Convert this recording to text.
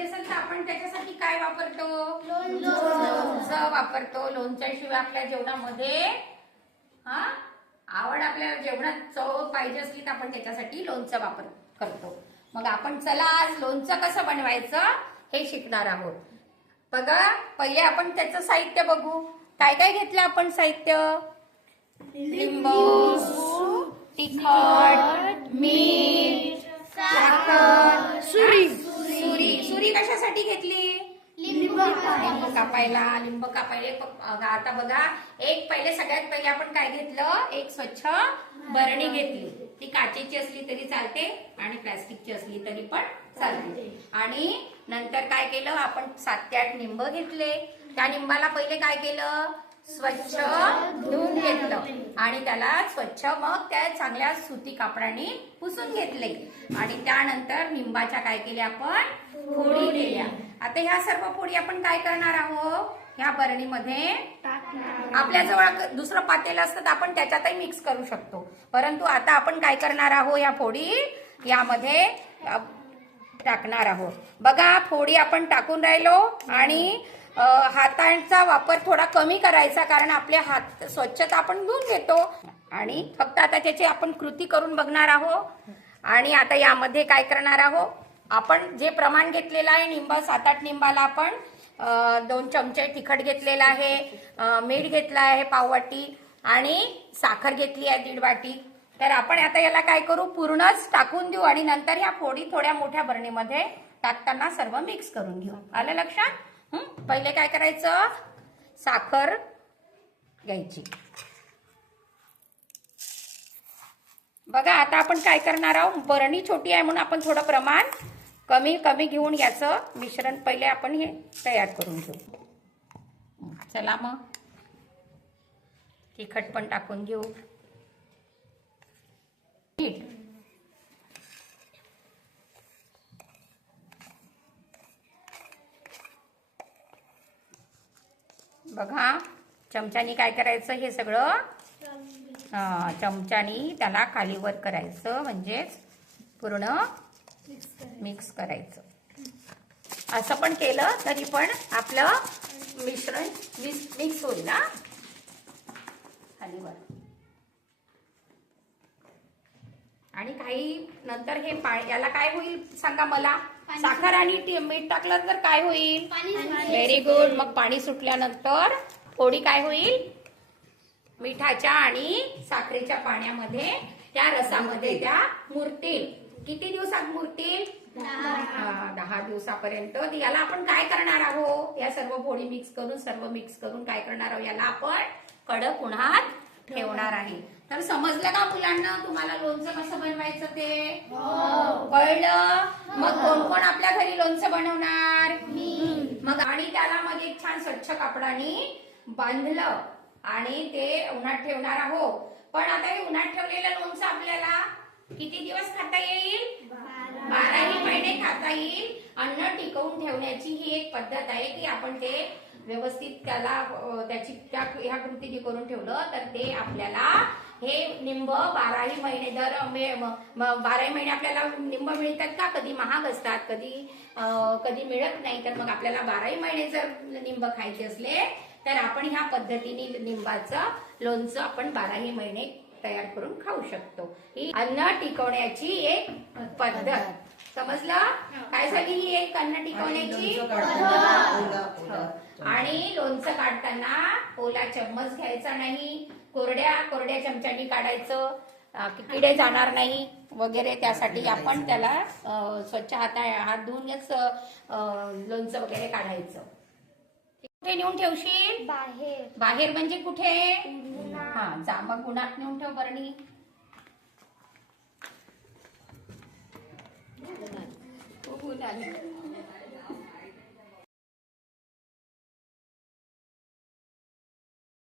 असेल तर आपण त्याच्यासाठी काय वापरतो? लोणचं. वापरतो. लोणच्याशिवाय आपल्या जेवणामध्ये हा आवड आपल्याला जेवणात चव पाहिजे असली तर आपण त्याच्यासाठी लोणचं वापर करतो. मग आपण चला आज लोणचं कसं बनवायचं हे शिकणार आहोत. बघा पहिले आपण त्याचं साहित्य बघू. काय काय घेतलं आपण साहित्य? लिंबू तिखट मीठ साखर सुरी. कशासाठी घेतली? लिंब कापायला. लिंब कापायला. आता बघा एक पहिले सगळ्यात पहिले आपण काय घेतलं? एक स्वच्छ बरणी घेतली. ती काचेची असली तरी चालते आणि प्लास्टिकची असली तरी पण चालते. आणि नंतर काय केलं? आपण सात ते आठ निंब घेतले. त्या निंबाला पहिले काय केलं? स्वच्छ धुवून घेतलं. आणि त्याला स्वच्छ मग त्या चांगल्या सुती कापडाने पुसून घेतले. आणि त्यानंतर निंबाच्या काय केल्या आपण? फोडी केल्या. आता ह्या सर्व फोडी आपण काय करणार आहोत? ह्या बरणीमध्ये आपल्या जवळ दुसरं पातेलं असतं तर आपण त्याच्यातही मिक्स करू शकतो. परंतु आता आपण काय करणार आहोत या फोडी? यामध्ये टाकणार आहोत. बघा फोडी आपण टाकून राहिलो आणि हातांचा वापर थोडा कमी करायचा कारण आपले हात स्वच्छता आपण धुवून घेतो. आणि फक्त आता त्याची आपण कृती करून बघणार आहोत. आणि आता यामध्ये काय करणार आहोत? आपण जे प्रमाण घेतलेलं आहे निंब सात आठ निंबाला आपण दोन चमचे तिखट घेतलेलं आहे मीठ घेतलं आहे पाववाटी आणि साखर घेतली आहे दीड वाटी. तर आपण आता याला काय करू? पूर्णच टाकून देऊ आणि नंतर ह्या फोडी थोड्या मोठ्या बरणीमध्ये टाकताना सर्व मिक्स करून घेऊ. आलं लक्षात? पहिले काय करायचं? साखर घ्यायची. बघा आता आपण काय करणार आहोत? बरणी छोटी आहे म्हणून आपण थोडं प्रमाण कमी कमी घेऊन याचं मिश्रण पहिले आपण हे तयार करून घेऊ. चला मग. तिखट पण टाकून घेऊ. बघा चमच्यानी काय करायचं हे सगळं? चमच्यानी त्याला खालीवर करायचं म्हणजेच पूर्ण मिक्स करायचं. असं पण केलं तरी पण आपलं मिश्रण मिक्स होईल ना? खालीवर आणि काही नंतर हे पा- याला काय होईल सांगा मला? साखर आणि मीठ टाकलं तर काय होईल? व्हेरी गुड मग पाणी सुटल्यानंतर थोडी काय होईल? मिठाच्या आणि साखरेच्या पाण्यामध्ये त्या रसामध्ये त्या मुरतील. किती दिवसात मुरतील? हा, दहा दिवसापर्यंत. याला आपण काय करणार आहोत या सर्व फोडी मिक्स करून सर्व मिक्स करून काय करणार आहोत याला आपण कडक उन्हात ठेवणार आहे. तर समजलं का मुलांना तुम्हाला लोणचं कसं बनवायचं ते? कळलं? मग कोण कोण आपल्या घरी लोणचं बनवणार? मग आणि त्याला मध्ये एक छान स्वच्छ कापडाने बांधलं आणि ते उन्हात ठेवणार आहोत. पण आता हे उन्हात ठेवलेलं लोणचं आपल्याला किती दिवस खाता येईल? बाराही महिने खाता येईल. अन्न टिकवून ठेवण्याची ही एक पद्धत आहे की आपण ते व्यवस्थित त्याला त्याची त्या ह्या कृतीने करून ठेवलं तर ते आपल्याला हे निंब बाराही महिने दर बाराही महिने आपल्याला निंब मिळतात का? कधी महाग असतात कधी कधी मिळत नाही तर मग आपल्याला बाराही महिने जर निंब खायचे असले तर आपण ह्या पद्धतीने निंबाचं लोणचं आपण बाराही महिने तयार करून खाऊ शकतो. ही अन्न टिकवण्याची एक पद्धत. समजलं? काय झाली ही एक अन्न टिकवण्याची पद्धत. आणि लोणचं काढताना ओला चम्मच घ्यायचा नाही कोरड्या कोरड्या चमच्यानी काढायचं किडे जाणार नाही वगैरे त्यासाठी आपण त्याला स्वच्छ हाता हात धुवूनच लोणचं वगैरे काढायचं. कुठे नेऊन ठेवशील? बाहेर. बाहेर म्हणजे कुठे? हा जा मग उन्हात नेऊन ठेव बरणी. 你俩